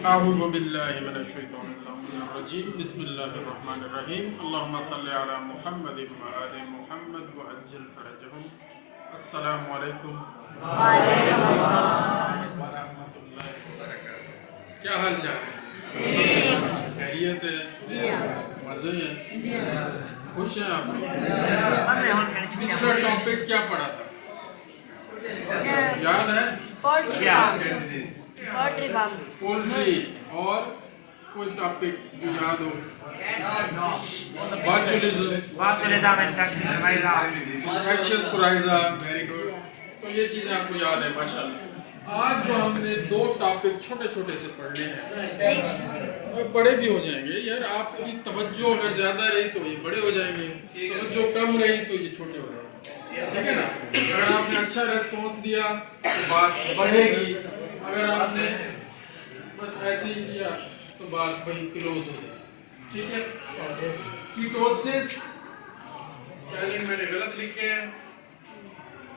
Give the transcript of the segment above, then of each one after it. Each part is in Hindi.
अऊज़ु बिल्लाहि मिनश्शैतानिर्रजीम बिस्मिल्लाहिर्रहमानिर्रहीम अल्लाहुम्मा सल्लि अला मुहम्मदिन व आलि मुहम्मद व अज्जिल फरजहुम। अस्सलामु अलैकुम व रहमतुल्लाहि व बरकातुहू। क्या हाल चाल है? खैरियत है? मज़े हैं? खुश हैं आप? पिछला टॉपिक क्या पढ़ा था, याद है? पोल्ट्री और कोई टॉपिक जो याद हो? Infectious coryza, very good. तो ये चीज़ें आपको याद है माशाल्लाह। आज जो हमने दो टॉपिक छोटे छोटे से पढ़ने हैं और बड़े भी हो जाएंगे यार। आपकी तवज्जो अगर ज़्यादा रही तो ये बड़े हो जाएंगे, तवज्जो कम रही तो ये छोटे हो जाएंगे, ठीक है ना? अगर आपने अच्छा रेस्पॉन्स दिया तो बात बढ़ेगी, अगर आपने बस ऐसे ही किया तो बात वही क्लोज हो जाएगी, ठीक है? कीटोसिस स्पेलिंग मैंने गलत लिखे हैं,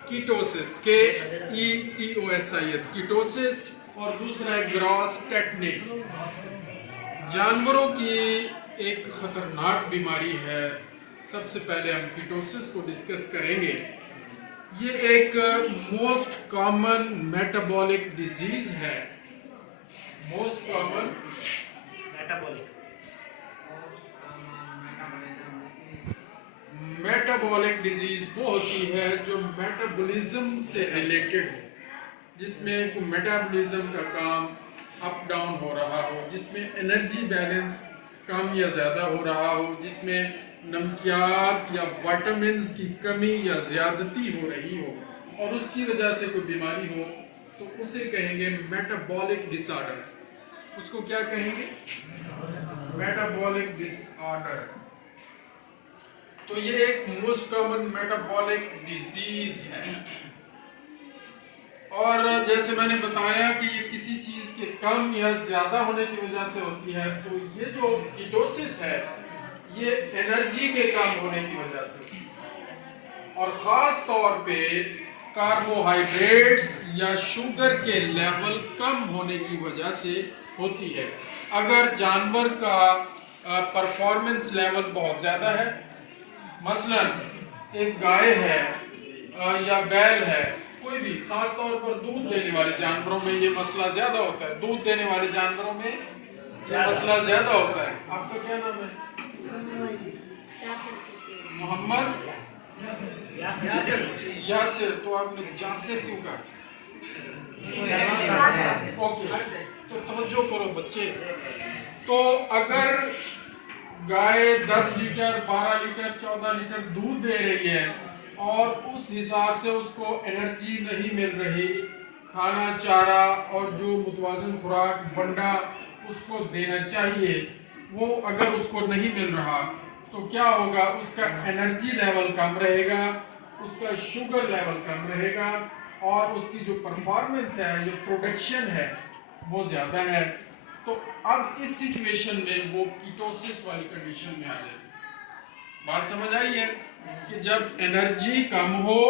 कीटोसिस KETOSIS कीटोसिस, और दूसरा है ग्रॉस टेटनिक। जानवरों की एक खतरनाक बीमारी है। सबसे पहले हम कीटोसिस को डिस्कस करेंगे। ये एक मोस्ट कॉमन मेटाबॉलिक डिजीज है। मोस्ट कॉमन मेटाबॉलिक डिजीज वो होती है जो मेटाबॉलिज्म से रिलेटेड हो, जिसमें मेटाबॉलिज्म का काम अप डाउन हो रहा हो, जिसमें एनर्जी बैलेंस कम या ज़्यादा हो रहा हो, जिसमें नमकियात या विटामिन्स की कमी या ज़्यादती हो रही हो और उसकी वजह से कोई बीमारी हो, तो उसे कहेंगे मेटाबॉलिक डिसऑर्डर। उसको क्या कहेंगे? Metabolic disorder. तो ये एक मोस्ट कॉमन मेटाबॉलिक डिजीज है। और जैसे मैंने बताया कि ये किसी चीज के कम या ज्यादा होने की वजह से होती है। तो ये जो कीटोसिस है ये एनर्जी के कम होने की वजह से होती है, और खास तौर पे कार्बोहाइड्रेट्स या शुगर के लेवल कम होने की वजह से होती है। अगर जानवर का परफॉर्मेंस लेवल बहुत ज्यादा है, मसलन एक गाय है या बैल है, कोई भी, खास तौर पर दूध देने वाले जानवरों में ये मसला ज्यादा होता है। दूध देने वाले जानवरों में ये मसला ज्यादा होता है। आपका क्या नाम है? मोहम्मद यासिर। तो आपने जासिर क्यों कहा? ओके, तो तवज्जो करो बच्चे। तो अगर गाय 10 लीटर 12 लीटर 14 लीटर दूध दे रही है और उस हिसाब से उसको एनर्जी नहीं मिल रही, खाना चारा और जो मुतवाज़िन खुराक वंडा उसको देना चाहिए वो अगर उसको नहीं मिल रहा, तो क्या होगा? उसका एनर्जी लेवल कम रहेगा, उसका शुगर लेवल कम रहेगा और उसकी जो परफॉर्मेंस है, जो प्रोडक्शन है वो ज़्यादा है। तो अब इस सिचुएशन में वो कीटोसिस वाली कंडीशन में आ जाएगी। बात समझ आई है कि जब एनर्जी कम हो,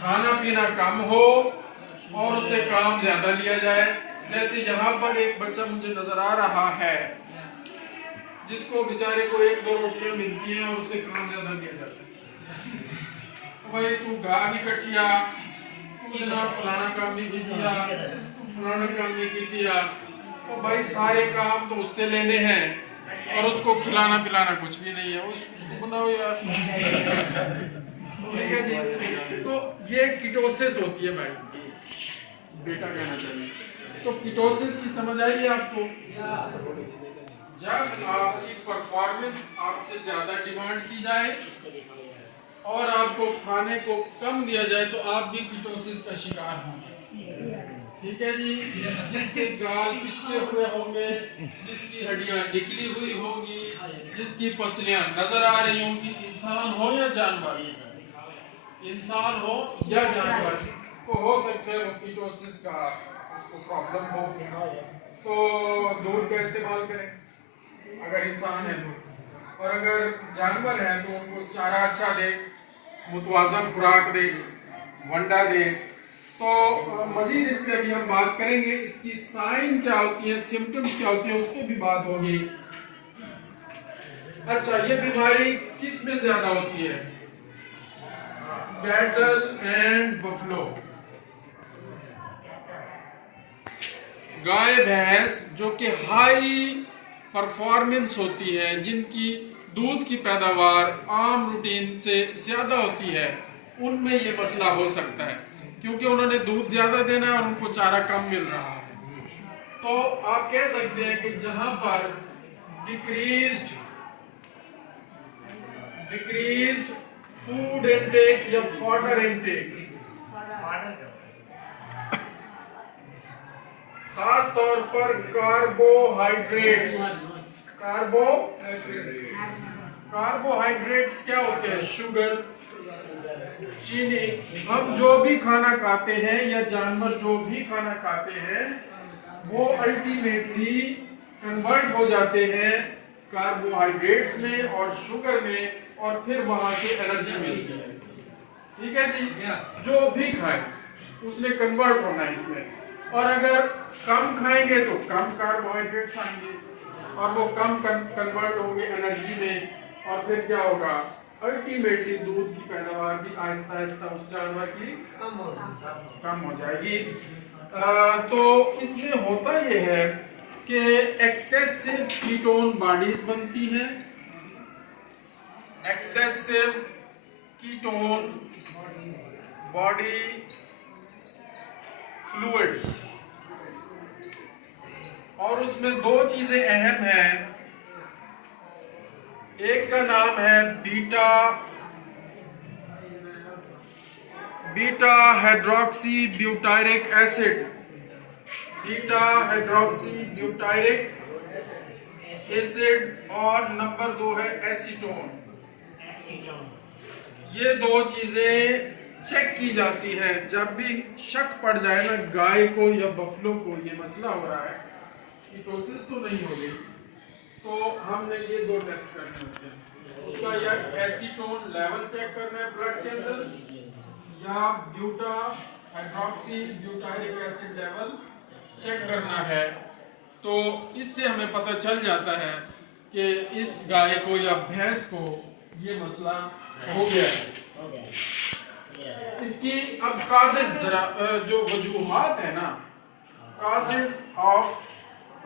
खाना पीना कम हो और उसे काम ज्यादा लिया जाए। जैसे यहाँ पर एक बच्चा मुझे नजर आ रहा है जिसको बेचारे को 1-2 रोटियां मिलती हैं और उसे काम ज्यादा लिया जाता है। तो भाई तू गा भी कटिया, तू जनाब फलाना काम भी किया, फलाना काम भी किया, तो भाई सारे काम तो उससे लेने हैं और उसको खिलाना पिलाना कुछ भी नहीं है। उसको बनाओ यार, ठीक है जी। तो ये कीटोसिस होती है भाई, बेटा कहना चाहिए। तो कीटोसिस की समझ आई है आपको? जब आपकी परफॉर्मेंस आपसे ज्यादा डिमांड की जाए और आपको खाने को कम दिया जाए तो आप भी कीटोसिस का शिकार होंगे, ठीक है जी। जिसके गाल पिछले हुए होंगे, जिसकी हड्डियां निकली हुई होंगी, जिसकी पसलियां नजर आ रही होंगी, इंसान हो या जानवर, इंसान हो या जानवर, तो हो सकता है वो कीटोसिस का उसको प्रॉब्लम हो। तो दूध का इस्तेमाल करें अगर इंसान है तो, और अगर जानवर है तो उनको चारा अच्छा दे, मुतवाज़न खुराक दे, वंडा दे, तो मजीद इस पे अभी हम बात करेंगे, इसकी साइन क्या होती है, सिम्टम्स क्या होती है, उस पर भी बात होगी। अच्छा, ये बीमारी किस में ज्यादा होती है? कैटल एंड बफलो, गाय भैंस जो कि हाई परफॉर्मेंस होती है, जिनकी दूध की पैदावार आम रूटीन से ज्यादा होती है, उनमें ये मसला हो सकता है, क्योंकि उन्होंने दूध ज्यादा देना है और उनको चारा कम मिल रहा है। तो आप कह सकते हैं कि जहां पर डिक्रीज्ड फूड इनटेक या फॉडर इनटेक, खास तौर पर कार्बोहाइड्रेट्स क्या होते हैं? शुगर, चीनी। हम जो भी खाना खाते हैं या जानवर जो भी खाना खाते हैं, वो अल्टीमेटली कन्वर्ट हो जाते हैं कार्बोहाइड्रेट्स में और शुगर में, और फिर वहां से एनर्जी मिलती है। ठीक है जी, जो भी खाए उसने कन्वर्ट होना है इसमें। और अगर कम खाएंगे तो कम कार्बोहाइड्रेट्स आएंगे और वो कम कन्वर्ट होंगे एनर्जी में, और फिर क्या होगा? अल्टीमेटली दूध की पैदावार भी आहिस्ता आहिस्ता उस जानवर की कम हो जाएगी। तो इसमें होता यह है कि एक्सेसिव कीटोन बॉडीज बनती हैं, एक्सेसिव कीटोन बॉडी फ्लूइड्स, और उसमें दो चीजें अहम हैं। एक का नाम है beta hydroxy butyric acid, beta hydroxy butyric acid, और नंबर 2 है एसीटोन। ये दो चीजें चेक की जाती है जब भी शक पड़ जाए ना गाय को या बफलो को ये मसला हो रहा है, कीटोसिस तो नहीं हो गई, तो हमने ये दो टेस्ट करने होते हैं। उसका या एसीटोन लेवल चेक करना है ब्लड के अंदर, या beta hydroxy butyric acid level check करना है। तो इससे हमें पता चल जाता है कि इस गाय को या भैंस को ये मसला हो गया है। इसकी अब काजेज जरा जो वजूहात है ना, काजेज ऑफ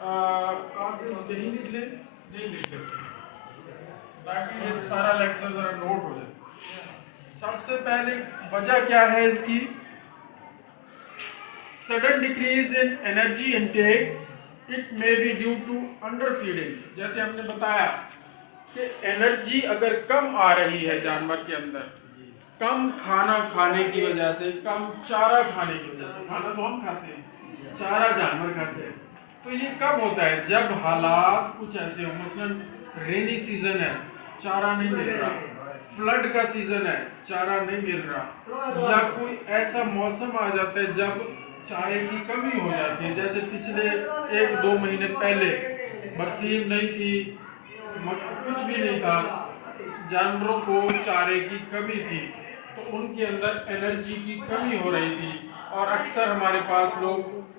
काजेज यही लिख लें, नहीं लिख लेते ताकि ये सारा लेक्चर जरा नोट हो जाए। सबसे पहले वजह क्या है इसकी? Sudden decrease in energy intake, it may be due to underfeeding. जैसे हमने बताया कि एनर्जी अगर कम आ रही है जानवर के अंदर, कम खाना खाने की वजह से, कम चारा खाने की वजह से, खाना तो हम खाते हैं, चारा जानवर खाते हैं, तो ये कब होता है? जब हालात कुछ ऐसे हो, मसलन रेनी सीजन है, चारा नहीं मिल रहा, फ्लड का सीजन है, चारा नहीं मिल रहा, या कोई ऐसा मौसम आ जाता है जब चारे की कमी हो जाती है। जैसे पिछले 1-2 महीने पहले बरसीम नहीं थी, कुछ भी नहीं था, जानवरों को चारे की कमी थी, तो उनके अंदर एनर्जी की कमी हो रही थी, और अक्सर हमारे पास लोग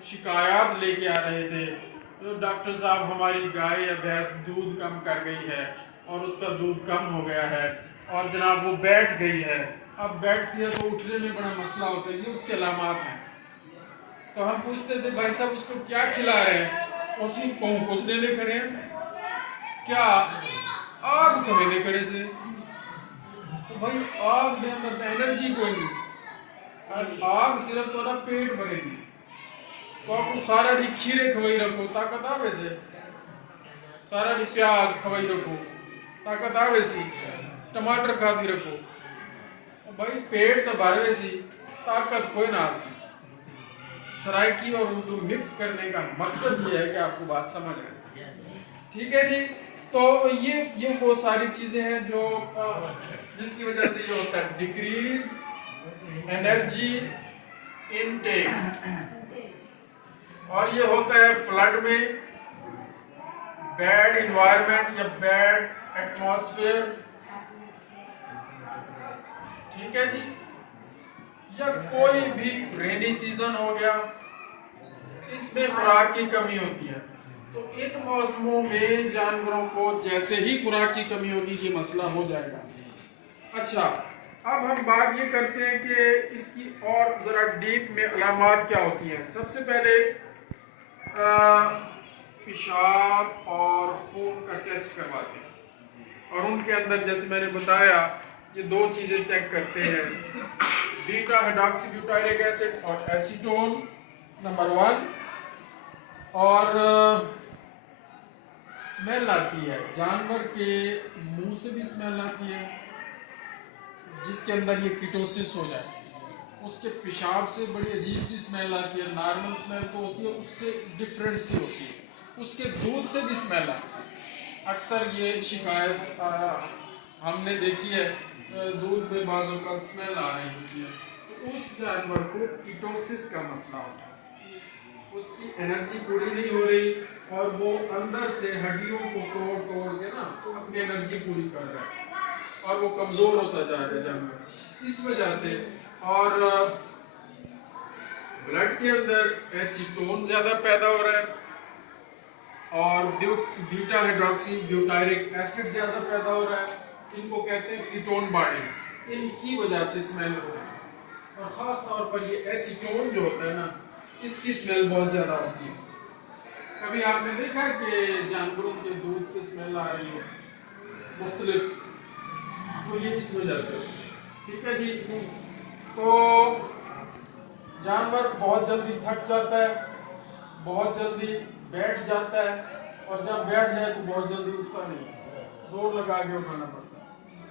शिकायत लेके आ रहे थे, तो डॉक्टर साहब हमारी गाय या भैंस दूध कम कर गई है और उसका दूध कम हो गया है, और जनाब वो बैठ गई है। अब बैठती है तो उठने में बड़ा मसला होता है, ये उसके अलामात हैं। तो हम पूछते थे भाई साहब उसको क्या खिला रहे हैं? उसी को देने खड़े हैं क्या? आग थमेने खड़े से, तो भाई आग दे मतलब एनर्जी कोई नहीं, और आग सिर्फ तो ना पेट भरेगी, तो आपको सारा डी खीरे खवाई रखो ताकत आवे से, सारा डी प्याज खवाई रखो ताकत आवे सी, टमाटर खाती रखो, भाई पेट तो भरवे सी, ताकत कोई ना सी। सराइकी और उर्दू मिक्स करने का मकसद ये है कि आपको बात समझ आए। ठीक है जी, तो ये वो सारी चीजें हैं जो जिसकी वजह से ये होता है डिक्रीज एनर्जी इनटेक, और ये होता है फ्लड में, बैड इन्वायरमेंट या बैड एटमॉस्फेयर। ठीक है जी, या कोई भी रेनी सीजन हो गया, इसमें खुराक की कमी होती है। तो इन मौसमों में जानवरों को जैसे ही खुराक की कमी होगी ये मसला हो जाएगा। अच्छा, अब हम बात ये करते हैं कि इसकी और ज़रा डीप में अलामात क्या होती हैं। सबसे पहले पेशाब और खून का टेस्ट करवाते हैं और उनके अंदर जैसे मैंने बताया ये दो चीज़ें चेक करते हैं, बीटा हाइड्रॉक्सीब्यूटाइरिक एसिड और एसीटोन नंबर 1। और स्मेल आती है, जानवर के मुंह से भी स्मेल आती है जिसके अंदर ये कीटोसिस हो जाए, उसके पेशाब से बड़ी अजीब सी स्मेल आती है, नॉर्मल स्मेल तो होती है उससे डिफरेंट सी होती है, उसके दूध से भी स्मेल आती है। अक्सर ये शिकायत हमने देखी है, दूध में बाजों का स्मेल आ रही होती है, तो उस जानवर को कीटोसिस का मसला होता है, उसकी एनर्जी पूरी नहीं हो रही और वो अंदर से हड्डियों को तोड़ तोड़ के ना अपनी एनर्जी पूरी कर रहा है और वो कमजोर होता जा रहा है जानवर इस वजह से। और ब्लड के अंदर एसीटोन ज्यादा पैदा हो रहा है और बीटा हाइड्रॉक्सी ब्यूटायरिक एसिड ज्यादा पैदा हो रहा है, इनको कहते हैं कीटोन बॉडीज, इनकी वजह से स्मेल हो रहा है। और खास तौर पर ये एसीटोन जो होता है ना, इसकी स्मेल बहुत ज्यादा होती है। कभी आपने देखा कि जानवरों के दूध से स्मेल आ रही है मुख्तलिफ, तो ये इस वजह से, ठीक है जी। तो जानवर बहुत जल्दी थक जाता है, बहुत जल्दी बैठ जाता है और जब बैठ जाए तो बहुत जल्दी उठता नहीं, जोर लगा के उठाना पड़ता है।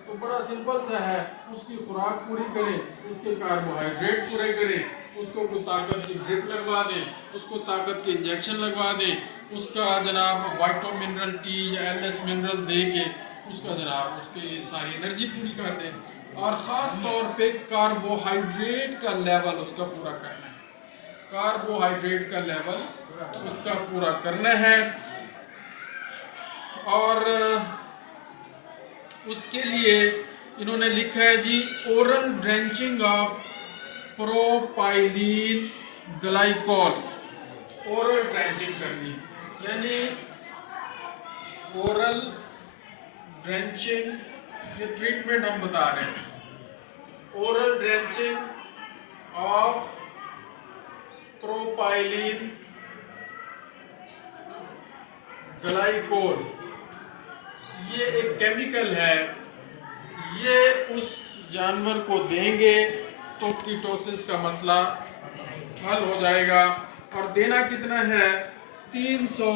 तो बड़ा सिंपल सा है, उसकी खुराक पूरी करें, उसके कार्बोहाइड्रेट पूरे करें, उसको कोई ताकत की ड्रिप लगवा दें, उसको ताकत के इंजेक्शन लगवा दें, उसका जनाब वाइटो मिनरल टी या एलएस मिनरल दे के उसका जनाब उसकी सारी एनर्जी पूरी कर दें। और ख़ास तौर पे कार्बोहाइड्रेट का लेवल उसका पूरा करना है, कार्बोहाइड्रेट का लेवल उसका पूरा करना है। और उसके लिए इन्होंने लिखा है जी oral drenching of propylene glycol, oral drenching करनी, यानी ओरल ड्रेंचिंग, ये ट्रीटमेंट हम बता रहे हैं, oral drenching of propylene glycol, ये एक केमिकल है, ये उस जानवर को देंगे तो कीटोसिस का मसला हल हो जाएगा। और देना कितना है, 300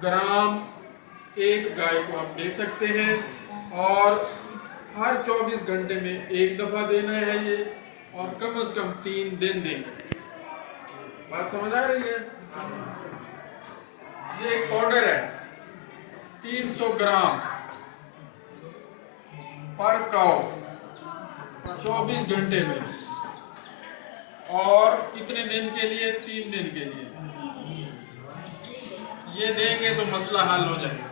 ग्राम एक गाय को हम दे सकते हैं और हर 24 घंटे में एक दफ़ा देना है ये, और कम से कम 3 दिन देंगे। बात समझ आ रही है? ये एक पाउडर है, 300 ग्राम पर काउ 24 घंटे में, और कितने दिन के लिए, 3 दिन के लिए ये देंगे तो मसला हल हो जाएगा।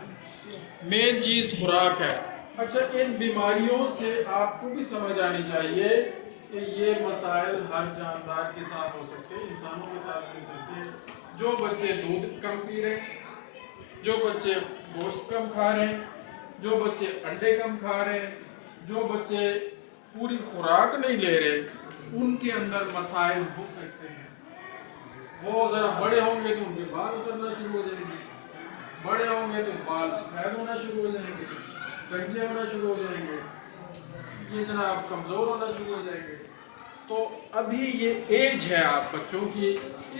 मेन चीज खुराक है। अच्छा, इन बीमारियों से आपको भी समझ आनी चाहिए कि ये मसाइल हर जानदार के साथ हो सकते हैं, इंसानों के साथ भी हो सकते हैं। जो बच्चे दूध कम पी रहे, जो बच्चे गोश्त कम खा रहे हैं, जो बच्चे अंडे कम खा रहे हैं, जो बच्चे पूरी खुराक नहीं ले रहे, उनके अंदर मसाइल हो सकते हैं। वो जरा बड़े होंगे तो उनके बाल उतरना शुरू हो जाएंगे, बड़े होंगे तो बाल सफेद होना शुरू हो जाएंगे, गंजे होना शुरू हो जाएंगे, ये जनाब कमजोर होना शुरू हो जाएंगे। तो अभी ये एज है आप बच्चों की,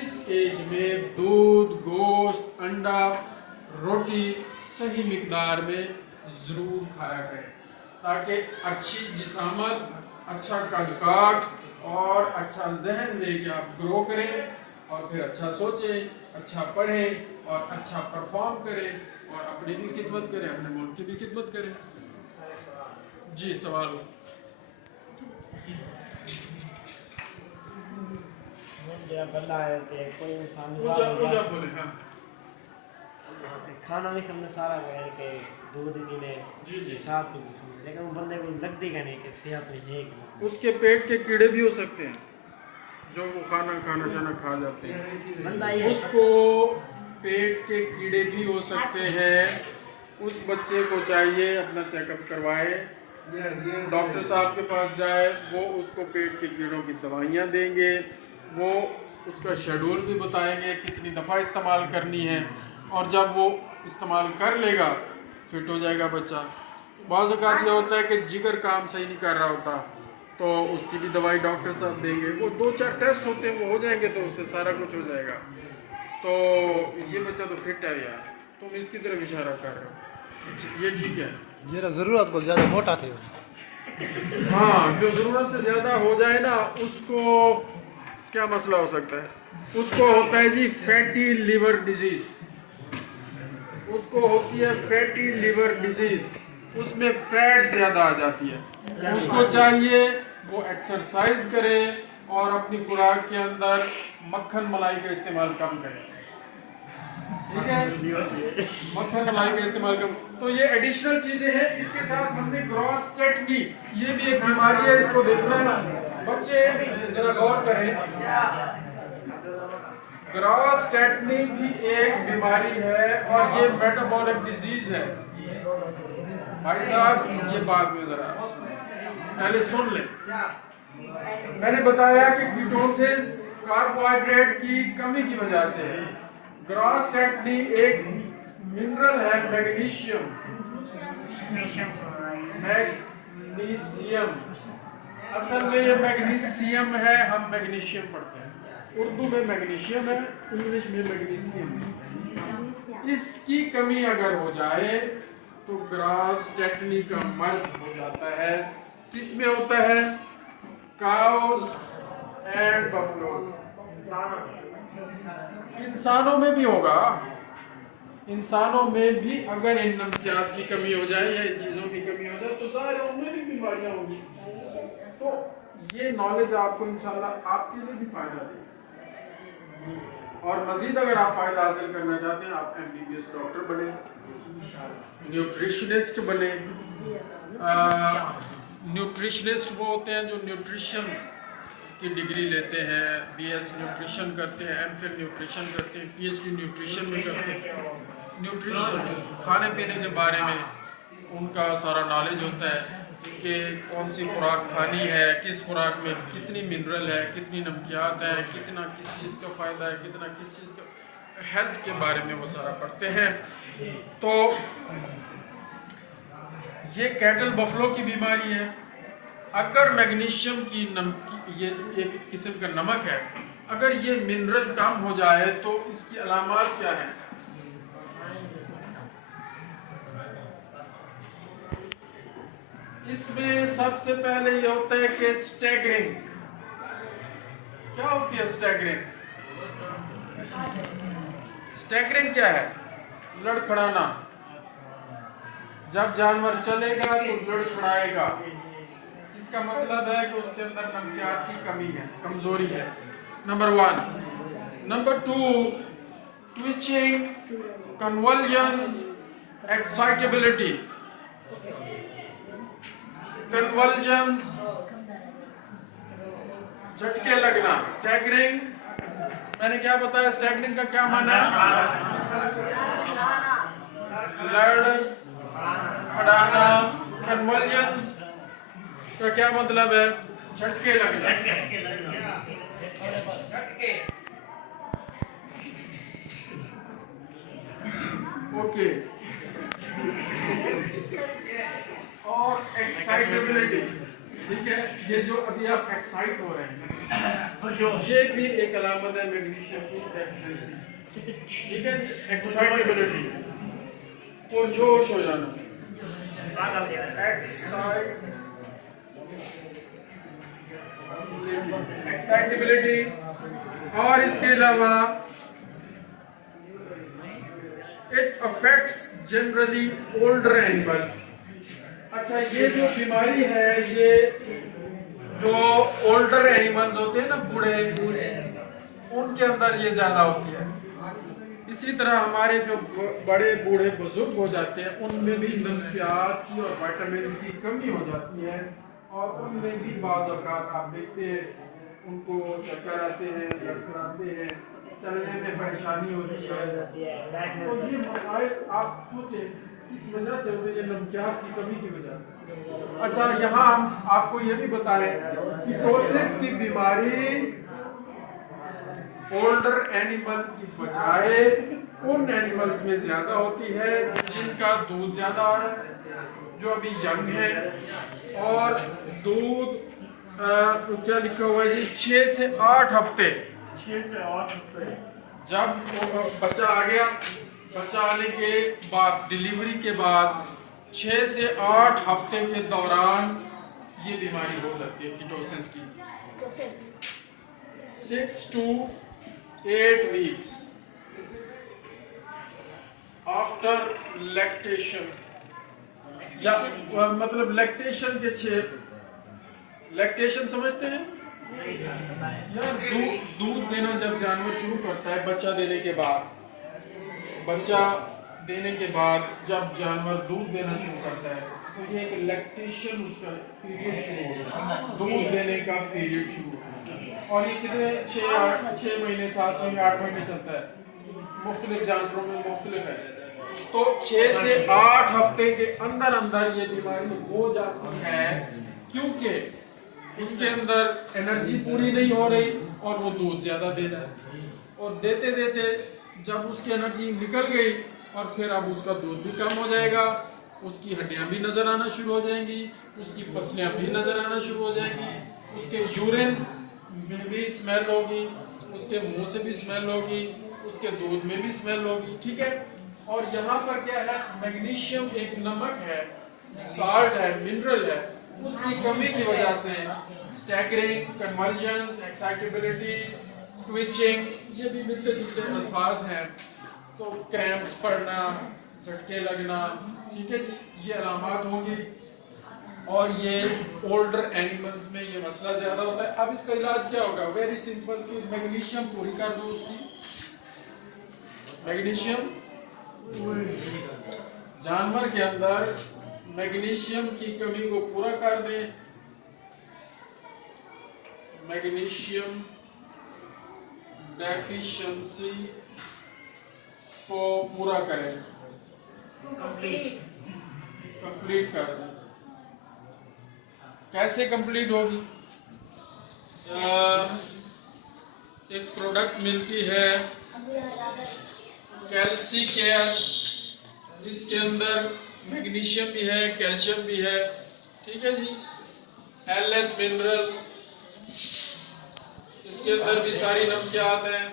इस एज में दूध, गोश्त, अंडा, रोटी सही मिकदार में ज़रूर खाया करें ताकि अच्छी जिस्मात, अच्छा कद-काठ और अच्छा जहन लेके आप ग्रो करें और फिर अच्छा सोचें, अच्छा पढ़ें और अच्छा परफॉर्म करें और अपनी भी खिदमत करें, अपने मुल्क की भी खिदमत करें। जी, सवाल कोई इंसान पूछा बोले। हाँ, खाना भी हमने सारा दूध पीने जी जी। साफ लेकिन वो बंदे को लगती का नहीं कि सेहत में है कि नहीं। उसके पेट के कीड़े भी हो सकते हैं, जो वो खाना शाना खा जाते हैं, बंदा ये उसको पेट के कीड़े भी हो सकते हैं। उस बच्चे को चाहिए अपना चेकअप करवाए, डॉक्टर साहब के पास जाए, वो उसको पेट के कीड़ों की दवाइयाँ देंगे, वो उसका शेड्यूल भी बताएंगे कितनी दफ़ा इस्तेमाल करनी है, और जब वो इस्तेमाल कर लेगा फिट हो जाएगा बच्चा। बाज़ औक़ात ये होता है कि जिगर काम सही नहीं कर रहा होता, तो उसकी भी दवाई डॉक्टर साहब देंगे, वो 2-4 टेस्ट होते हैं, वो हो जाएंगे तो उससे सारा कुछ हो जाएगा। तो ये बच्चा तो फिट है यार, तुम इसकी तरफ इशारा कर रहे हो, ये ठीक है। जरा ज़रूरत को ज़्यादा मोटा थे। हाँ, जो ज़रूरत से ज़्यादा हो जाए ना, उसको क्या मसला हो सकता है? उसको होता है जी फैटी लिवर डिजीज़, उसको होती है फैटी लिवर डिजीज़, उसमें फैट ज़्यादा आ जाती है। उसको चाहिए वो एक्सरसाइज करे और अपनी खुराक के अंदर मक्खन मलाई का इस्तेमाल कम करे, ठीक है? मक्खन मलाई का इस्तेमाल कम। तो ये एडिशनल चीज़ें हैं। इसके साथ हमने ग्रॉस टेटनी, ये भी एक बीमारी है, इसको देखना है बच्चे, जरा गौर करें। ग्रॉस टेटनी भी एक बीमारी है और ये मेटाबॉलिक डिजीज है। भाई साहब ये बात में जरा पहले सुन ले। मैंने बताया कि कीटोसिस कार्बोहाइड्रेट की कमी की वजह से है। ग्रॉस टेटनी एक मिनरल है मैग्नीशियम, मैग्नीशियम असल में ये मैग्नीशियम है, हम मैग्नीशियम पढ़ते हैं, उर्दू में मैग्नीशियम है, इंग्लिश में मैग्नीशियम है। इसकी कमी अगर हो जाए तो ग्रॉस टेटनी का मर्ज हो जाता है। किस में होता है? Cows and buffaloes. इंसानों में भी होगा, इंसानों में भी अगर इन नमकियात की कमी हो जाए या इन चीज़ों की कमी हो जाए तो ज़ाहिर है उनमें भी बीमारियां होंगी। तो ये नॉलेज आपको इंशाल्लाह आपके लिए भी फ़ायदा देगी। और मज़ीद अगर आप फ़ायदा हासिल करना चाहते हैं, आप MBBS डॉक्टर बने, न्यूट्रिशनिस्ट बने। न्यूट्रिशनिस्ट वो होते हैं जो न्यूट्रिशन की डिग्री लेते हैं, BS न्यूट्रिशन करते हैं, MPhil न्यूट्रिशन करते हैं, PhD न्यूट्रिशन में करते हैं। न्यूट्रिशन खाने पीने के बारे में उनका सारा नॉलेज होता है कि कौन सी खुराक खानी है, किस खुराक में कितनी मिनरल है, कितनी नमकियात है, कितना किस चीज़ का फ़ायदा है, कितना किस चीज़ का, हेल्थ के बारे में वो सारा पढ़ते हैं। तो ये कैटल बफलो की बीमारी है। अगर मैग्नीशियम की ये एक किस्म का नमक है, अगर ये मिनरल कम हो जाए तो इसकी अलामात क्या है? इसमें सबसे पहले ये होता है कि स्टैगरिंग। क्या होती है स्टैगरिंग? स्टैगरिंग क्या है? लड़खड़ाना। जब जानवर चलेगा तो लड़खड़ाएगा, इसका मतलब है कि उसके अंदर नमकियात की कमी है, कमजोरी है, number 1। Number 2, twitching, convulsions, excitability. Convulsions, झटके लगना। स्टैगरिंग, मैंने क्या बताया स्टैगरिंग का क्या माना है? लड़खड़ाना। कन्वल्जन्स का क्या मतलब है? झटके लगना। ओके। और एक्साइटेबिलिटी, ठीक है, ये जो अभी आप एक्साइट हो रहे हैं, ये भी एक अलामत है मैग्नीशियम की डेफिशिएंसी, ठीक है। एक्साइटेबिलिटी, पुरजोश हो जाना, एक्साइटेबिलिटी। और इसके अलावा it affects generally older animals. अच्छा, ये जो बीमारी है, ये जो ओल्डर एनिमल्स होते हैं ना, बूढ़े, उनके अंदर ये ज्यादा होती है। इसी तरह हमारे जो बड़े बूढ़े बुजुर्ग हो जाते हैं उनमें भी नमकियात की और विटामिन की कमी हो जाती है और उनमें भी बाज़ औक़ात आप देखते हैं उनको चक्कर आते हैं, लड़खड़ाते हैं, चलने में परेशानी होती है। तो ये मसाइल आप सोचें किस वजह से होते हैं, ये नमकियात की कमी की वजह से। अच्छा, यहाँ हम आपको ये भी बताएं कि कीटोसिस की बीमारी ओल्डर एनिमल की बजाय उन एनिमल्स में ज्यादा होती है जिनका दूध ज्यादा है, जो अभी यंग है और दूध क्या लिखा हुआ है जी 6 से 8 हफ्ते, 6 से 8 हफ्ते जब बच्चा आ गया, बच्चा आने के बाद डिलीवरी के बाद 6 से 8 हफ्ते के दौरान ये बीमारी हो सकती है कीटोसिस की। 6 to 8 weeks आफ्टर लैक्टेशन, या मतलब लैक्टेशन के 6, लैक्टेशन समझते हैं यार, दूध देना जब जानवर शुरू करता है बच्चा देने के बाद, बच्चा देने के बाद जब जानवर दूध देना शुरू करता है तो ये एक लैक्टेशन उसका पीरियड शुरू होता है, दूध देने का पीरियड शुरू होता है। और ये कितने 6 महीने 7 महीने 8 महीने चलता है, मुख्तलिफ जानवरों में मुख्तलिफ है। तो 6 से 8 हफ्ते के अंदर अंदर ये बीमारी हो जाती है क्योंकि उसके अंदर एनर्जी पूरी नहीं हो रही और वो दूध ज्यादा दे रहा है, और देते देते जब उसकी एनर्जी निकल गई और फिर अब उसका दूध भी कम हो जाएगा, उसकी हड्डियां भी नजर आना शुरू हो जाएंगी, उसकी पसलियां भी नजर आना शुरू हो जाएंगी, उसके यूरिन में भी स्मेल होगी, उसके मुंह से भी स्मेल होगी, उसके दूध में भी स्मेल होगी, ठीक है। और यहाँ पर क्या है, मैग्नीशियम एक नमक है, साल्ट है, मिनरल है, उसकी कमी की वजह से स्टैगरिंग, कन्वर्जेंस, एक्साइटेबिलिटी, ट्विचिंग, ये भी मिलते जुलते अल्फाज हैं। तो क्रैम्प्स पड़ना, झटके लगना, ठीक है जी, ये अलामात होंगी। और ये ओल्डर एनिमल्स में ये मसला ज्यादा होता है। अब इसका इलाज क्या होगा, वेरी सिंपल, कि मैग्नीशियम पूरी कर दो उसकी, मैग्नीशियम जानवर के अंदर मैग्नीशियम की कमी को पूरा कर दें, मैग्नीशियम डेफिशिएंसी को पूरा करें, कंप्लीट कर दें। कैसे कंप्लीट होगी, एक प्रोडक्ट मिलती है कैल्सी केयर, इसके अंदर मैग्नीशियम भी है, कैल्शियम भी है, ठीक है जी। LS मिनरल, इसके अंदर भी सारी नमकियात हैं,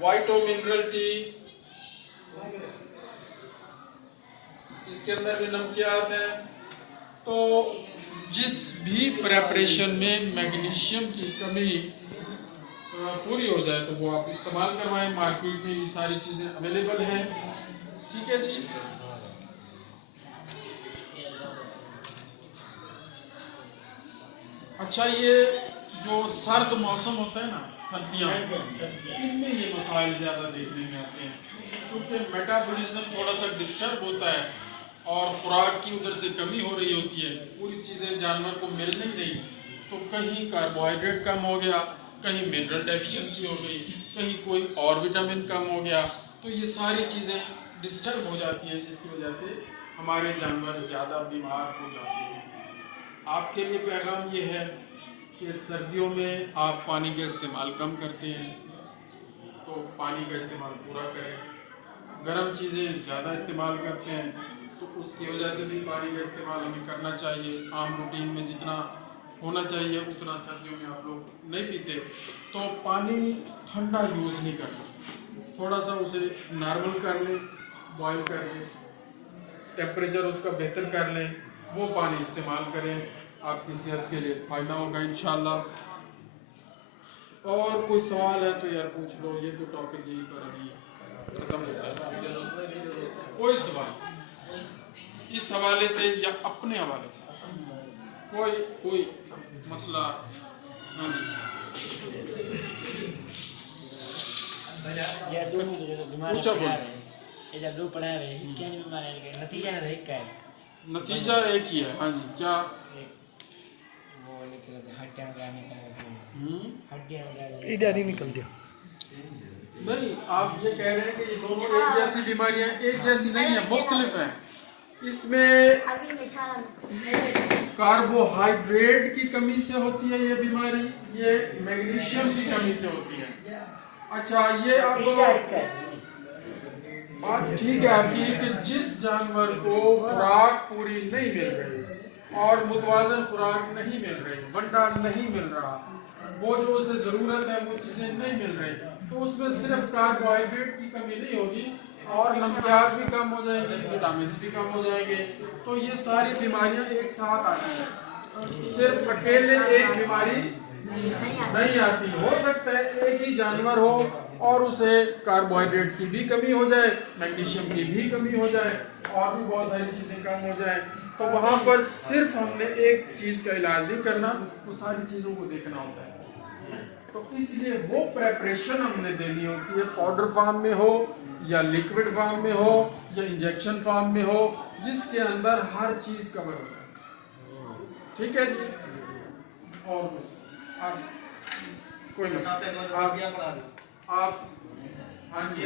वाइटो मिनरल टी, इसके अंदर भी नमकियात हैं। तो जिस भी प्रेपरेशन में मैग्नीशियम की कमी पूरी हो जाए तो वो आप इस्तेमाल करवाएं, मार्केट में ये सारी चीज़ें अवेलेबल हैं, ठीक है जी। अच्छा, ये जो सर्द मौसम होता है ना, सर्दियाँ, इनमें ये मसाइल ज़्यादा देखने में आते हैं क्योंकि मेटाबॉलिज्म थोड़ा सा डिस्टर्ब होता है और खुराक की उधर से कमी हो रही होती है, पूरी चीज़ें जानवर को मिल नहीं रही, तो कहीं कार्बोहाइड्रेट कम हो गया, कहीं मिनरल डेफिशिएंसी हो गई, कहीं कोई और विटामिन कम हो गया, तो ये सारी चीज़ें डिस्टर्ब हो जाती हैं जिसकी वजह से हमारे जानवर ज़्यादा बीमार हो जाते हैं। आपके लिए पैगाम ये है कि सर्दियों में आप पानी का इस्तेमाल कम करते हैं तो पानी का इस्तेमाल पूरा करें, गर्म चीज़ें ज़्यादा इस्तेमाल करते हैं तो उसकी वजह से भी पानी का इस्तेमाल हमें करना चाहिए। आम रूटीन में जितना होना चाहिए उतना सर्दियों में आप लोग नहीं पीते, तो पानी ठंडा यूज़ नहीं करना, थोड़ा सा उसे नॉर्मल कर लें, बॉईल कर लें, टेम्परेचर उसका बेहतर कर लें, वो पानी इस्तेमाल करें, आपकी सेहत के लिए फ़ायदा होगा इंशाल्लाह। और कोई सवाल है तो यार पूछ लो, ये तो टॉपिक यही पर अभी ख़त्म होता है। कोई सवाल इस हवाले से या अपने हवाले से कोई मसला? हाँ जी, ये दो बीमारी ऊंचा पड़ा बोल। है ये जब दो पड़ा है क्या नहीं बीमारी है नतीजा ना एक का है नतीजा एक ही है। हाँ जी, क्या? एक वो निकल हड्डियां वगैरह निकल हड्डियां वगैरह इधर नहीं निकल दिया। नहीं, आप ये कह रहे हैं कि ये दोनों एक जैसी बीमारियां एक जैसी नहीं है, मुख्तलिफ हैं। इसमें कार्बोहाइड्रेट की कमी से होती है ये बीमारी, ये मैग्नीशियम की कमी से होती है। अच्छा, ये अब बात ठीक है आपकी कि जिस जानवर को खुराक पूरी नहीं मिल रही और मुतवाज़न खुराक नहीं मिल रही, वंडा नहीं मिल रहा, वो जो उसे ज़रूरत है वो चीज़ें नहीं मिल रही, तो उसमें सिर्फ कार्बोहाइड्रेट की कमी नहीं होगी और नमकियात भी कम हो जाएंगी, विटामिन भी कम हो जाएंगे। तो ये सारी बीमारियां एक साथ आती हैं, सिर्फ अकेले एक बीमारी नहीं आती। हो सकता है एक ही जानवर हो और उसे कार्बोहाइड्रेट की भी कमी हो जाए, मैग्नीशियम की भी कमी हो जाए और भी बहुत सारी चीज़ें कम हो जाए, तो वहाँ पर सिर्फ हमने एक चीज़ का इलाज नहीं करना, वो सारी चीज़ों को देखना होता है। तो इसलिए वो प्रेपरेशन हमने देनी होती है, पाउडर फॉर्म में हो या लिक्विड फॉर्म में हो या इंजेक्शन फॉर्म में हो, जिसके अंदर हर चीज़ कवर हो जाए। ठीक है जी? और आप कोई मसला आप हाँ जी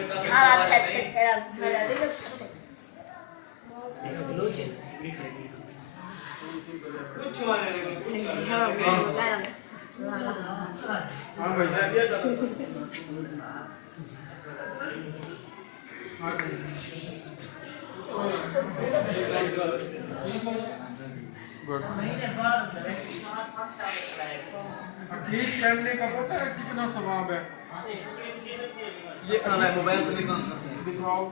हाँ भाई गुड। अखीर करने का पता है कितना सवाब है? ये मोबाइल पे भी कौन सा दिखाओ।